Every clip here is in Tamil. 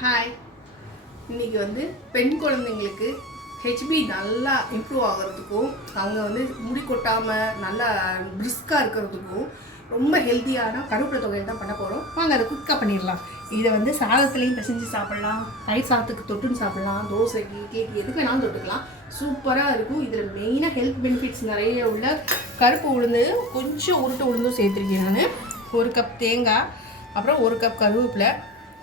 ஹாய் இன்றைக்கி வந்து பெண் குழந்தைங்களுக்கு ஹெச்பி நல்லா இம்ப்ரூவ் ஆகிறதுக்கும் அவங்க வந்து முடி கொட்டாமல் நல்லா பிரிஸ்காக இருக்கிறதுக்கும் ரொம்ப ஹெல்த்தியான கருவேப்பிலை தொகையை தான் பண்ண போகிறோம் வாங்க அதை குக்காக பண்ணிடலாம். இதை வந்து சாதத்துலேயும் பிசைஞ்சு சாப்பிட்லாம். தயிர் சாதத்துக்கு தொட்டுன்னு சாப்பிட்லாம். தோசைக்கு கேக்கு எதுக்கு வேணாலும் தொட்டுக்கலாம். சூப்பராக இருக்கும். இதில் மெயினாக ஹெல்த் பெனிஃபிட்ஸ் நிறைய உள்ள கருப்பு உளுந்து கொஞ்சம் உருட்டு உளுந்தும் சேர்த்துருக்கேன் நான். ஒரு கப் தேங்காய் அப்புறம் ஒரு கப் கருவேப்பிலை.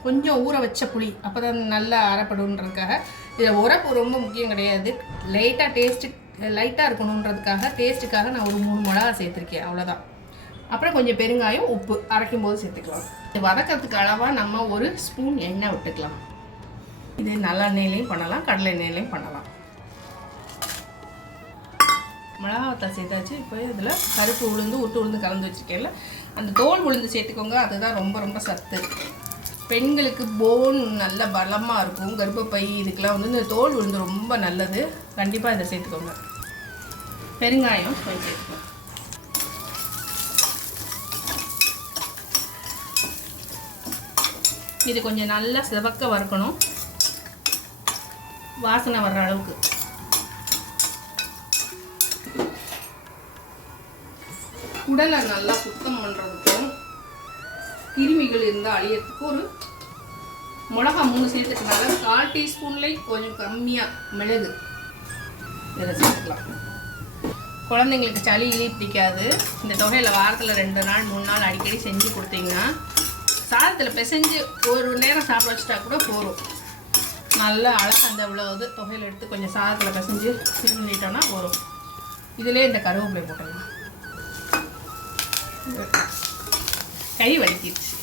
கொஞ்சம் ஊற வச்ச புளி அப்போ தான் நல்லா அரைப்படுன்றதுக்காக இதில் உரப்பு ரொம்ப முக்கியம் கிடையாது. லைட்டாக டேஸ்ட்டு லைட்டாக இருக்கணுன்றதுக்காக டேஸ்ட்டுக்காக நான் ஒரு மூணு மிளகா சேர்த்துருக்கேன் அவ்வளோதான் அப்புறம் கொஞ்சம் பெருங்காயம் உப்பு அரைக்கும் போது சேர்த்துக்கலாம். இது வதக்கிறதுக்கு அளவாக நம்ம ஒரு ஸ்பூன் எண்ணெய் விட்டுக்கலாம். இது நல்லெண்ணெயிலையும் பண்ணலாம் கடலை எண்ணெயிலையும் பண்ணலாம். மிளகாவத்தல் சேர்த்தாச்சு. இப்போ இதில் கருப்பு உளுந்து உட்டு உளுந்து கலந்து வச்சுருக்கேன்ல. அந்த தோல் உளுந்து சேர்த்துக்கோங்க அதுதான் ரொம்ப ரொம்ப சத்து. பெண்களுக்கு போன் நல்ல பலமாக இருக்கும் கர்ப்பப்பை இதுக்கெல்லாம் வந்து இந்த தோல் உளுந்து ரொம்ப நல்லது. கண்டிப்பாக இதை சேர்த்துக்கோங்க. பெருங்காயம் சேர்த்துக்கோங்க. இது கொஞ்சம் நல்லா சிவக்க வறுக்கணும். வாசனை வர்ற அளவுக்கு. உடலை நல்லா சுத்தம் பண்ணுறதுக்கு கிருமிகள் இருந்தால் அழியறதுக்கு ஒரு மிளகா மூணு சேர்த்துக்கனால கால் டீஸ்பூன்லேயும் கொஞ்சம் கம்மியாக மிளகு. இதை சேர்த்துக்கலாம். குழந்தைங்களுக்கு சளி இலி பிடிக்காது. இந்த தொகையில் வாரத்தில் ரெண்டு நாள் மூணு நாள் அடிக்கடி செஞ்சு கொடுத்தீங்கன்னா சாதத்தில் பிசைஞ்சு ஒரு நேரம் சாப்பிட வச்சுட்டா கூட போகும் நல்லா அழகாக அந்த இவ்வளோ இது தொகையில் எடுத்து கொஞ்சம் சாதத்தில் பிசைஞ்சு சீல் பண்ணிட்டோன்னா வரும் இதிலே இந்த கருவேப்பிலை போட்டுடலாம் கை வலிக்கிடுச்சு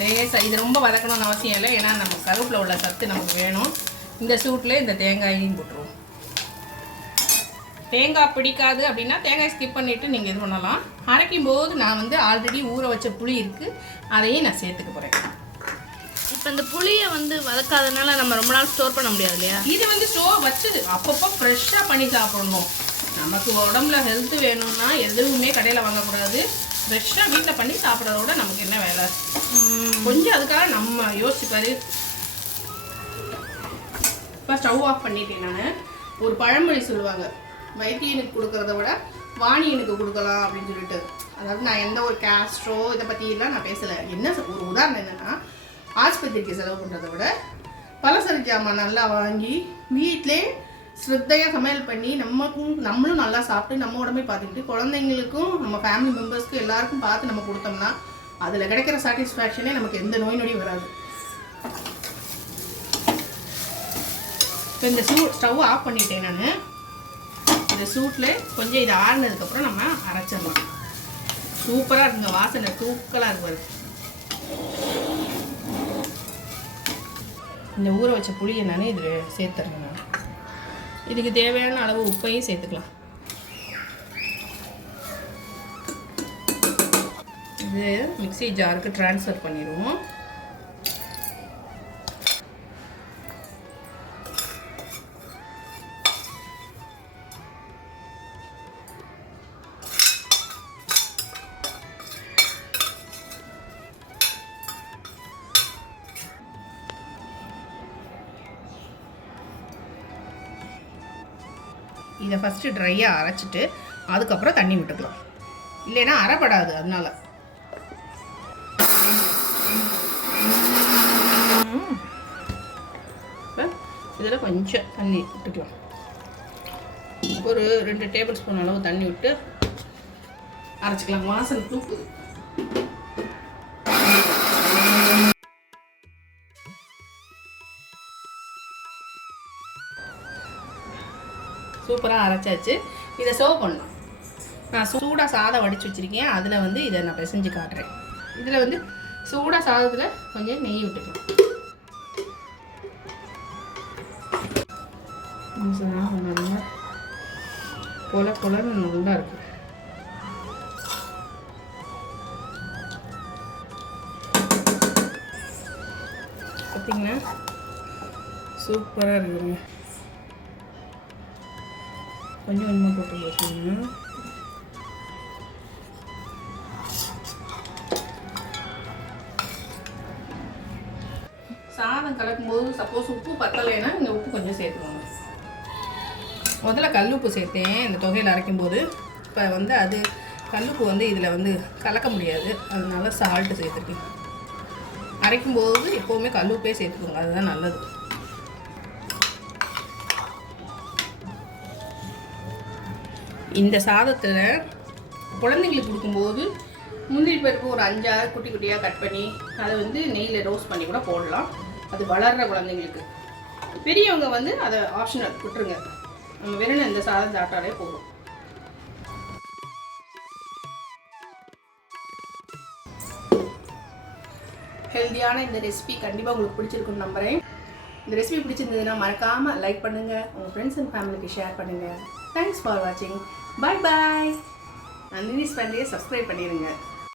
லேசாக இது ரொம்ப வதக்கணும்னு அவசியம் இல்லை ஏன்னா நம்ம கருவேப்பில் உள்ள சத்து நமக்கு வேணும் இந்த சூட்டில் இந்த தேங்காயையும் போட்டுருவோம். தேங்காய் பிடிக்காது அப்படின்னா தேங்காய் ஸ்கிப் பண்ணிவிட்டு நீங்கள் இது பண்ணலாம். அரைக்கும் போது நான் வந்து ஆல்ரெடி ஊற வச்ச புளி இருக்குது அதையும் நான் சேர்த்துக்க போகிறேன் இப்போ இந்த புளியை வந்து வதக்காதனால நம்ம ரொம்ப நாள் ஸ்டோர் பண்ண முடியாது இல்லையா? இது வந்து ஸ்டோர் வச்சது. அப்பப்போ ஃப்ரெஷ்ஷாக பண்ணி சாப்பிடணும். நமக்கு உடம்புல ஹெல்த் வேணும்னா எதுவுமே கடையில் வாங்கக்கூடாது. ஃப்ரெஷ்ஷாக வீட்டில் பண்ணி சாப்பிட்றதோட நமக்கு என்ன வேலை? கொஞ்சம் அதுக்காக நம்ம யோசிச்சுப்பாரு இப்போ ஸ்டவ் ஆஃப் பண்ணிட்டேன் நான். ஒரு பழமொழி சொல்லுவாங்க. வைத்தியனுக்கு கொடுக்கறத விட வாணியனுக்கு கொடுக்கலாம் அப்படின்னு சொல்லிட்டு. அதாவது நான் எந்த ஒரு கேஸ்ட்ரோ இதை பற்றிலாம் நான் பேசலை. என்ன ஒரு உதாரணம் என்னென்னா ஆஸ்பத்திரிக்கு செலவு பண்ணுறதை விட பலசரி ஜாமான் நல்லா வாங்கி வீட்டிலே ஸ்ரத்தையாக சமையல் பண்ணி நமக்கும் நம்மளும் நல்லா சாப்பிட்டு நம்ம உடம்பை பார்த்துக்கிட்டு குழந்தைங்களுக்கும் நம்ம ஃபேமிலி மெம்பர்ஸ்க்கும் எல்லாருக்கும் பார்த்து நம்ம கொடுத்தோம்னா அதில் கிடைக்கிற சாட்டிஸ்ஃபேக்ஷனே நமக்கு எந்த நோய் நொடியும் வராது. இப்போ இந்த சூ ஸ்டவ் ஆஃப் பண்ணிட்டேன் நான். இந்த சூட்டில் கொஞ்சம் இது ஆறுனதுக்கப்புறம் நம்ம அரைச்சிடலாம். சூப்பராக இருக்குங்க வாசனை தூக்கலாக இருக்கு இந்த ஊற வச்ச புளியை நான் இதில் சேர்த்துறேன் நான். இதுக்கு தேவையான அளவு உப்பையும் சேர்த்துக்கலாம். இது மிக்ஸி ஜாருக்கு ட்ரான்ஸ்ஃபர் பண்ணிடுவோம். இதை ஃபஸ்ட்டு ட்ரையாக அரைச்சிட்டு அதுக்கப்புறம் தண்ணி விட்டுக்கலாம். இல்லைன்னா அரைப்படாது அதனால. இதில் கொஞ்சம் தண்ணி விட்டுக்கலாம். ஒரு ரெண்டு டேபிள் ஸ்பூன் அளவு தண்ணி விட்டு அரைச்சிக்கலாம். வாசல் தூக்கு. சூப்பராக அரைச்சாச்சு. இதை சர்வ் பண்ணலாம். நான் சூடாக சாதம் வடித்து வச்சுருக்கேன். அதில் வந்து இதை நான் பிசைஞ்சு காட்டுறேன். இதில் வந்து சூடாக சாதத்தில் கொஞ்சம் நெய் விட்டுக்கலாம். சாதம் நல்லா பொல பொலன்னு நல்லா இருக்கு. பார்த்தீங்கன்னா சூப்பராக இருக்குங்க கொஞ்சம் கொஞ்சமாக போட்டு வச்சுக்கணும் சாதம் கலக்கும்போது சப்போஸ் உப்பு பத்தலைன்னா இந்த உப்பு கொஞ்சம் சேர்த்துக்கோங்க. முதல்ல கல் உப்பு சேர்த்தேன். இந்த தொகையில் அரைக்கும்போது இப்போ வந்து அது கல்லுப்பு வந்து இதில் வந்து கலக்க முடியாது. அதனால சால்ட்டு சேர்த்துருக்கேன். அரைக்கும்போது எப்போவுமே கல்லுப்பே சேர்த்துக்கோங்க. அதுதான் நல்லது. இந்த சாதத்தில் குழந்தைங்களுக்கு கொடுக்கும்போது முந்திரி பருப்பு ஒரு அஞ்சாறு குட்டி குட்டியாக கட் பண்ணி அதை வந்து நெய்யில் ரோஸ்ட் பண்ணி கூட போடலாம். அது வளர்கிற குழந்தைங்களுக்கு. பெரியவங்க வந்து அதை ஆப்ஷனல் விட்டுருங்க. நம்ம வெறும் இந்த சாதம் சாப்பிட்டாலே போதும். ஹெல்த்தியான இந்த ரெசிபி கண்டிப்பாக உங்களுக்கு பிடிச்சிருக்குன்னு நம்புகிறேன் இந்த ரெசிபி பிடிச்சிருந்ததுன்னா மறக்காமல் லைக் பண்ணுங்கள் உங்கள் ஃப்ரெண்ட்ஸ் அண்ட் ஃபேமிலிக்கு ஷேர் பண்ணுங்கள் தேங்க்ஸ் ஃபார் வாட்சிங் பாய் பாய் நந்தினி ஸ்பெண்டையை சப்ஸ்கிரைப் பண்ணிடுங்க